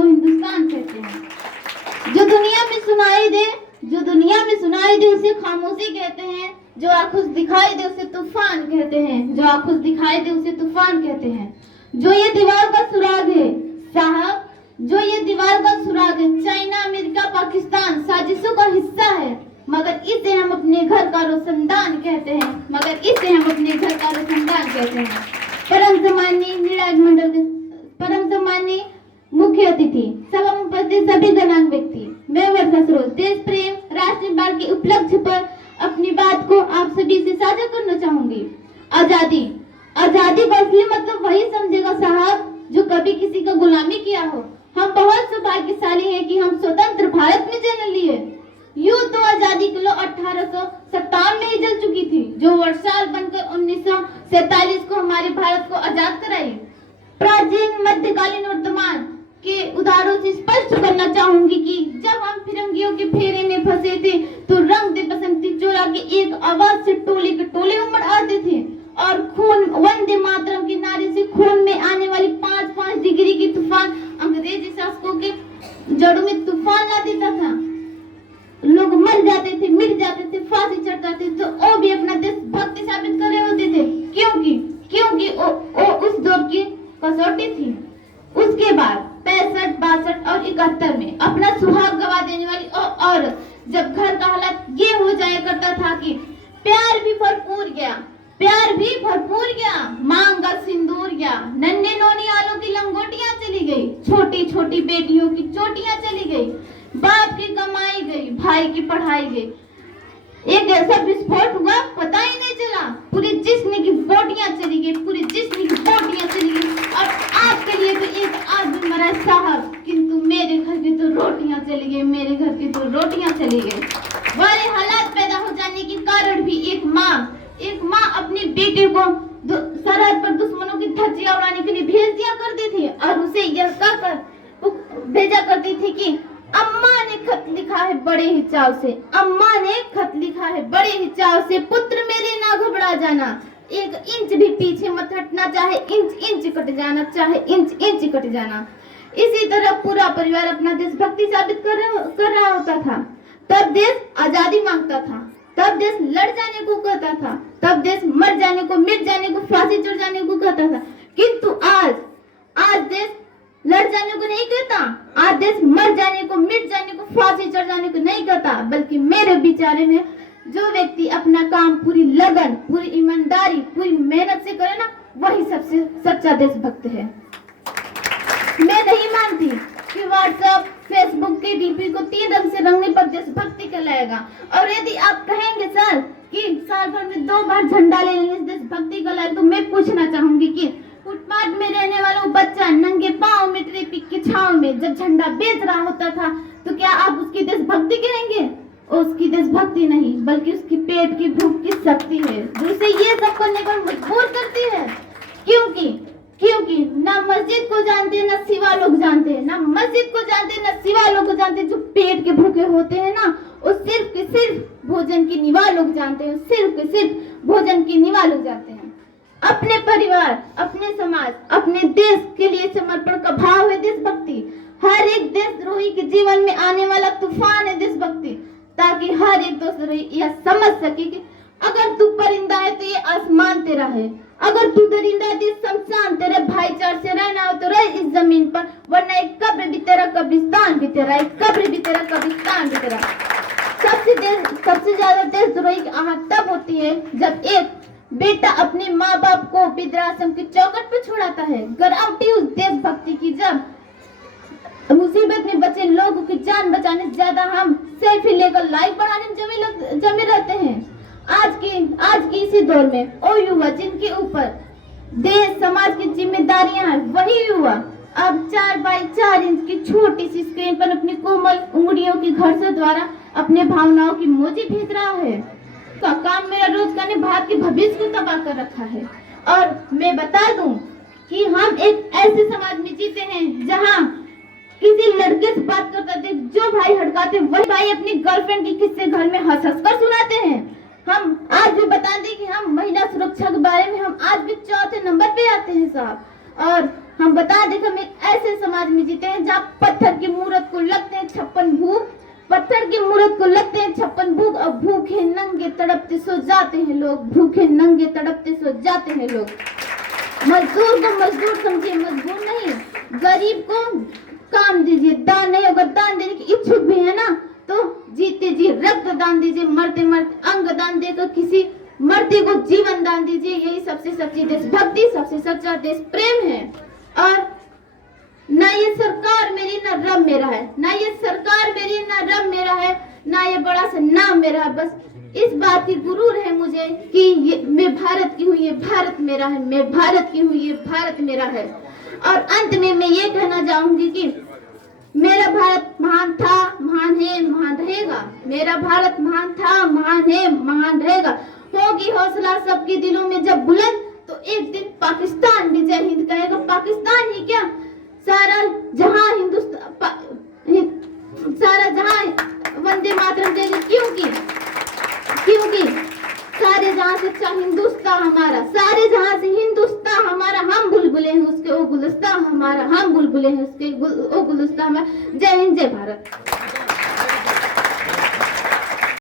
को हिंदुस्तान कहते हैं। जो दुनिया में सुनाई दे उसे खामोशी कहते हैं। जो आंखों से दिखाई दे उसे तूफान कहते हैं। जो ये दीवार का सुराग है साहब, जो ये दीवार का सुराग है, चाइना, अमेरिका, पाकिस्तान साजिशों का हिस्सा है, मगर इसे हम अपने घर का रोशनदान कहते हैं। परम सम्माननीय मुख्य अतिथि, सभा में उपस्थित सभी गणमान्य व्यक्ति, मैं वर्षा सरोज देश प्रेम राष्ट्र निर्माण के उपलक्ष्य पर अपनी बात को आप सभी से साझा करना चाहूंगी। आजादी का असली मतलब वही समझेगा साहब जो कभी किसी का गुलामी किया हो। हम बहुत सौभाग्यशाली हैं कि हम स्वतंत्र भारत में जन्म लिए। यूं तो आजादी की लौ 1857 में ही जल चुकी थी, जो वर्षाल बनकर 1947 को हमारे भारत को आजाद कराई। प्राचीन, मध्यकालीन, वर्तमान के उदाहरणों से स्पष्ट करना चाहूंगी कि जब हम फिरंगियों के फेरे में फंसे थे तो रंग दे बसंती चोरा के एक आवाज से टोले के टोले उमड़ आते थे और खून वंदे मातरम के नारे से खून में आने वाली 5-5 डिग्री की तूफान अंग्रेजी शासकों के जड़ों में तूफान ला देता था। लोग मर जाते थे, मिट जाते थे, फांसी चढ़ जाते थे, तो वो भी अपना देशभक्ति साबित कर रहे होते थे, क्योंकि वो उस दौर की कसौटी थी। उसके बाद 65, 62 और 71 में अपना सुहाग गवा देने वाली औरत, जब घर का हालात ये हो जाया करता था कि प्यार भी भरपूर गया, मांगा सिंदूर गया, नन्हे नौनी आलों की लंगोटियां चली गई, छोटी छोटी बेटियों की चोटियां चली गई, बाप की कमाई गई, भाई की पढ़ाई गई। एक ऐसा विस्फोट हुआ पता ही नहीं चला, पूरे जिस्म की बोटियां चली गई और आपके लिए तो एक आदमी मरा साहब, किंतु मेरे घर की तो रोटियां चली गई। बड़े हालात पैदा हो जाने के कारण भी एक माँ अपने बेटे को सरहद पर दुश्मनों की धज्जियां उड़ाने के लिए भेज दिया करती थी और उसे यह कहकर भेजा करती थी कि अम्मा ने खत लिखा है बड़े ही चाव से, पुत्र मेरे ना घबरा जाना, 1 इंच भी पीछे मत हटना, चाहे इंच कट जाना। इसी तरह पूरा परिवार अपना देशभक्ति साबित कर रहा होता था। तब देश आजादी मांगता था, तब देश लड़ जाने को कहता था, तब देश मर जाने को, मिट जाने को, फांसी चढ़ जाने को कहता था। किंतु आज देश लड़ जाने को नहीं कहता, आज देश मर जाने को, मिट जाने को, फांसी चढ़ जाने को नहीं कहता, बल्कि मेरे विचार में जो व्यक्ति अपना काम पूरी लगन, पूरी ईमानदारी, पूरी मेहनत से करे ना, वही सबसे सच्चा देशभक्त है। मैं नहीं मानती कि व्हाट्सएप, फेसबुक के डीपी को 3 रंग से रंगने पर देशभक्ति कहलाएगा। और यदि आप कहेंगे सर कि साल भर में 2 बार झंडा ले लेने से देशभक्ति कहलाए, तो मैं पूछना चाहूंगी कि फुटपाथ में रहने वाला बच्चा नंगे पांव में ट्रैफिक की छांव में जब झंडा बेच रहा होता था, तो क्या आप उसकी देशभक्ति कहेंगे? उसकी देशभक्ति नहीं, बल्कि उसकी पेट की भूख की शक्ति है जो उसे ये सब करने पर मजबूर करती है। क्योंकि ना मस्जिद को जानते, ना सिवा लोग जानते, जो पेट के भूखे होते हैं ना, वो सिर्फ भोजन की निवाह लोग जानते हैं, सिर्फ भोजन की निवाह लोग जानते हैं। अपने परिवार, अपने समाज, अपने देश के लिए समर्पण का भाव है देशभक्ति। हर एक देशद्रोही के जीवन में आने वाला तूफान है देशभक्ति, ताकि हर एक देशद्रोही यह समझ सके कि अगर तू परिंदा है तो ये आसमान तेरा है, अगर तू दरिंदा है तो ये शमशान तेरा, भाईचारे से रहना हो तो रह इस जमीन पर, वरना एक कब्र भी तेरा, कब्रिस्तान भी तेरा। सबसे ज्यादा देशद्रोही की आहट तब होती है जब एक बेटा अपने माँ बाप को वृद्धाश्रम की चौखट पर छोड़ाता है। गारंटी उस देशभक्ति की जब मुसीबत में बचे लोगों की जान बचाने से ज्यादा हम सेल्फी लेकर लाइक बढ़ाने में जमे रहते हैं। आज की इसी दौर में वो युवा जिनके ऊपर देश समाज की जिम्मेदारियां हैं, वही युवा अब 4x4 इंच की छोटी सी स्क्रीन पर अपनी कोमल उंगलियों की घर्षण द्वारा अपने भावनाओं की मोजी भेज रहा है। का काम मेरा रोजगार ने भारत के भविष्य को तबाह कर रखा है। और मैं बता दूं कि हम एक ऐसे समाज में जीते हैं जहां किसी लड़के से बात करते थे, जो भाई हड़काते वही भाई अपनी गर्लफ्रेंड की किस्से घर में हंस कर सुनाते हैं। हम आज भी बता दें कि हम महिला सुरक्षा के बारे में हम आज भी 4थे नंबर पे आते हैं साहब। और हम बता दें कि हम एक ऐसे समाज में जीते हैं जहाँ पत्थर की मूर्त को लगते हैं 56 भूख, पत्थर की मूर्त को लगते हैं 56 भूख, और भूखे नंगे तड़पते सो जाते हैं लोग, भूखे नंगे तड़पते सो जाते हैं लोग। मजदूर को मजदूर समझिए, मजबूर नहीं। गरीब को काम दीजिए, दान नहीं। अगर दान देने की इच्छुक भी है ना तो जीते जी रक्त दान दीजिए, मरते मरते अंग दान देकर किसी मरते को जीवन दान दीजिए। यही सबसे सच्ची देशभक्ति, सबसे सच्चा देश प्रेम है। और ना ये सरकार मेरी, ना रब मेरा है, ना ये सरकार मेरी, ना रब मेरा है, ना ये बड़ा सा नाम मेरा है। बस इस बात की गुरूर है मुझे कि ये मैं भारत की हूँ, ये भारत मेरा है, मैं भारत की हूँ, ये भारत मेरा है। और अंत में मैं ये कहना चाहूंगी कि मेरा भारत महान था, महान है, महान रहेगा। मेरा भारत महान था, महान है, महान रहेगा। होगी हौसला सबके दिलों में जब बुलंद, तो एक दिन पाकिस्तान भी जय हिंद कहेगा। पाकिस्तान ही क्या, सारा जहां सारा जहां वंदे मातरम कहेगा। क्योंकि सारे जहां से अच्छा हिंदुस्तान हमारा, सारे जहां से हिंदुस्तान हमारा। हम बुलबुले हैं उसके ओ गुलिस्तान हमारा, हम बुलबुले हैं उसके ओ गुलिस्तान हमारा। जय हिंद, जय भारत।